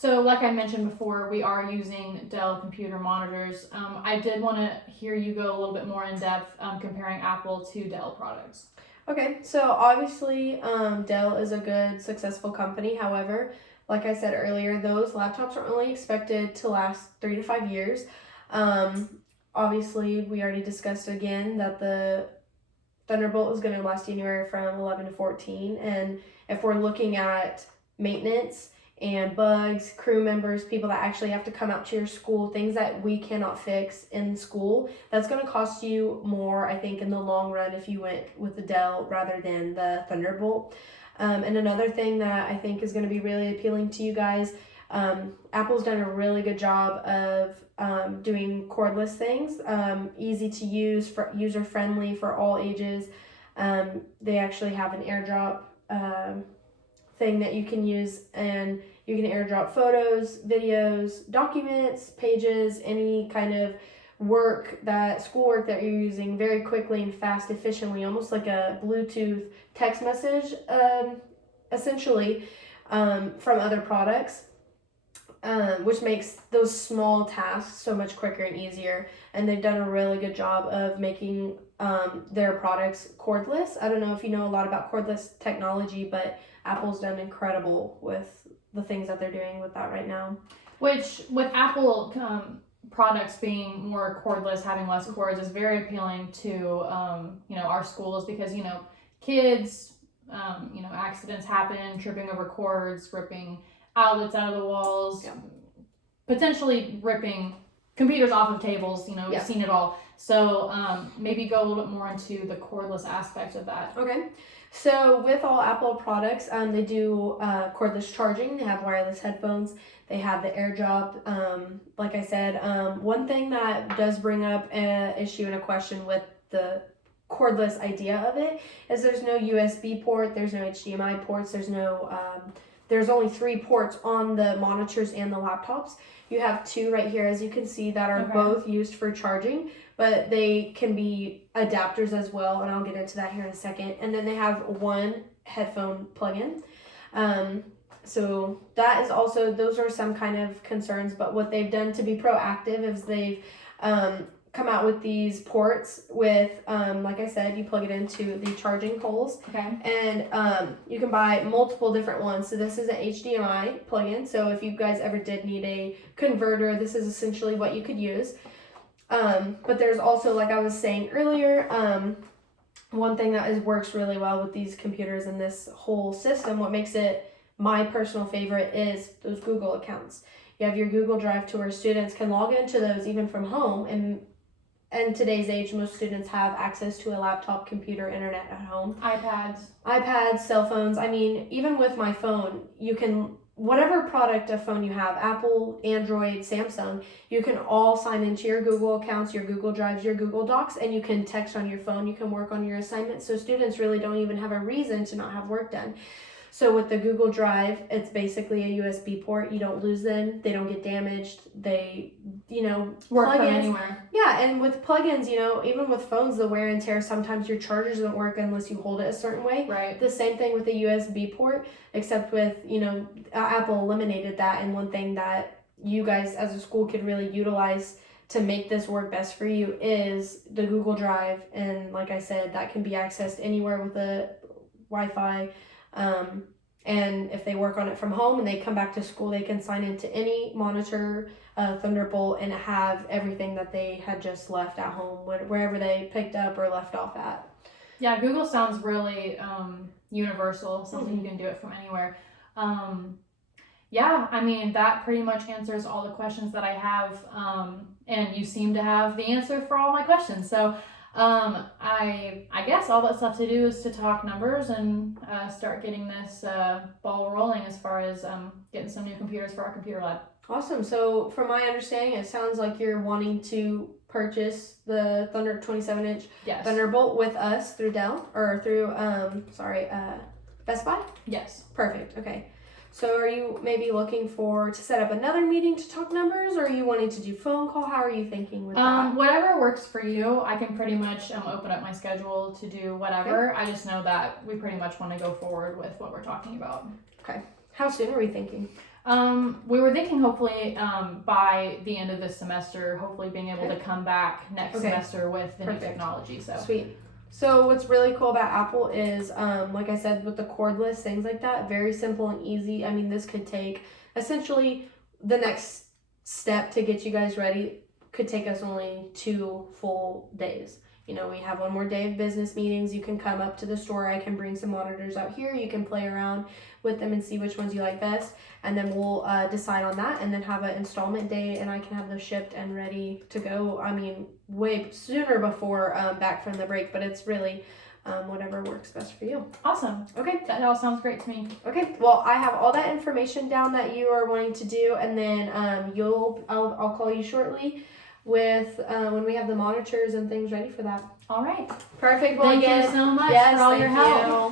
So like I mentioned before, we are using Dell computer monitors. I did want to hear you go a little bit more in depth comparing Apple to Dell products. Okay, so obviously Dell is a good, successful company. However, like I said earlier, those laptops are only expected to last 3 to 5 years. Obviously, we already discussed again that the Thunderbolt is going to last anywhere from 11 to 14. And if we're looking at maintenance and bugs, crew members, people that actually have to come out to your school, things that we cannot fix in school, that's going to cost you more, I think, in the long run if you went with the Dell rather than the Thunderbolt. And another thing that I think is going to be really appealing to you guys, Apple's done a really good job of doing cordless things, easy to use, user friendly for all ages. They actually have an AirDrop thing that you can use, and you can AirDrop photos, videos, documents, pages, any kind of schoolwork that you're using very quickly and fast, efficiently, almost like a Bluetooth text message, essentially, from other products. Which makes those small tasks so much quicker and easier. And they've done a really good job of making their products cordless. I don't know if you know a lot about cordless technology, but Apple's done incredible with the things that they're doing with that right now. Which, with Apple products being more cordless, having less cords, is very appealing to our schools because kids, accidents happen, tripping over cords, ripping outlets out of the walls, potentially ripping computers off of tables. We've seen it all. So maybe go a little bit more into the cordless aspect of that. Okay. So with all Apple products, they do cordless charging. They have wireless headphones. They have the AirDrop. Like I said, one thing that does bring up an issue and a question with the cordless idea of it is there's no USB port, there's no HDMI ports, there's only 3 ports on the monitors and the laptops. You have 2 right here, as you can see, that are both used for charging, but they can be adapters as well, and I'll get into that here in a second. And then they have 1 headphone plug-in. So that is also, those are some kind of concerns, but what they've done to be proactive is they've come out with these ports with, like I said, you plug it into the charging holes. Okay. And you can buy multiple different ones. So this is an HDMI plug-in. So if you guys ever did need a converter, this is essentially what you could use. But there's also, like I was saying earlier, one thing that works really well with these computers and this whole system, what makes it my personal favorite, is those Google accounts. You have your Google Drive to where students can log into those even from home, and in today's age, most students have access to a laptop, computer, internet at home. iPads, cell phones. I mean, even with my phone, you can, whatever product of phone you have, Apple, Android, Samsung, you can all sign into your Google accounts, your Google Drives, your Google Docs, and you can text on your phone. You can work on your assignments. So students really don't even have a reason to not have work done. So with the Google Drive, it's basically a USB port. You don't lose them. They don't get damaged. They, work from anywhere. Yeah, and with plugins, even with phones, the wear and tear, sometimes your chargers don't work unless you hold it a certain way. Right. The same thing with the USB port, except with, Apple eliminated that. And one thing that you guys as a school could really utilize to make this work best for you is the Google Drive. And like I said, that can be accessed anywhere with the Wi-Fi. And if they work on it from home and they come back to school, they can sign into any monitor, Thunderbolt, and have everything that they had just left at home, wherever they picked up or left off at. Yeah, Google sounds really universal, something you can do it from anywhere. Yeah, I mean, that pretty much answers all the questions that I have, and you seem to have the answer for all my questions. So I guess all that's left to do is to talk numbers and start getting this ball rolling as far as getting some new computers for our computer lab. Awesome. So from my understanding, it sounds like you're wanting to purchase the 27-inch Thunderbolt with us through Dell, or through Best Buy? Yes. Perfect. Okay. So are you maybe looking to set up another meeting to talk numbers, or are you wanting to do phone call? How are you thinking with that? Whatever works for you. I can pretty much open up my schedule to do whatever. Okay. I just know that we pretty much want to go forward with what we're talking about. Okay. How soon are we thinking? We were thinking hopefully by the end of this semester, hopefully being able to come back next Okay. semester with the Perfect. new technology. So Sweet. So what's really cool about Apple is, like I said, with the cordless things like that, very simple and easy. I mean, this could take essentially the next step to get you guys ready could take us only 2 full days. You know, we have one more day of business meetings. You can come up to the store. I can bring some monitors out here. You can play around with them and see which ones you like best. And then we'll decide on that and then have an installment date, and I can have those shipped and ready to go. I mean, way sooner before back from the break, but it's really whatever works best for you. awesome. Okay. That all sounds great to me. Okay. Well, I have all that information down that you are wanting to do, and then I'll call you shortly with when we have the monitors and things ready for that. All right. Perfect. Well, Thank again, you so much yes, for all your thank help. you.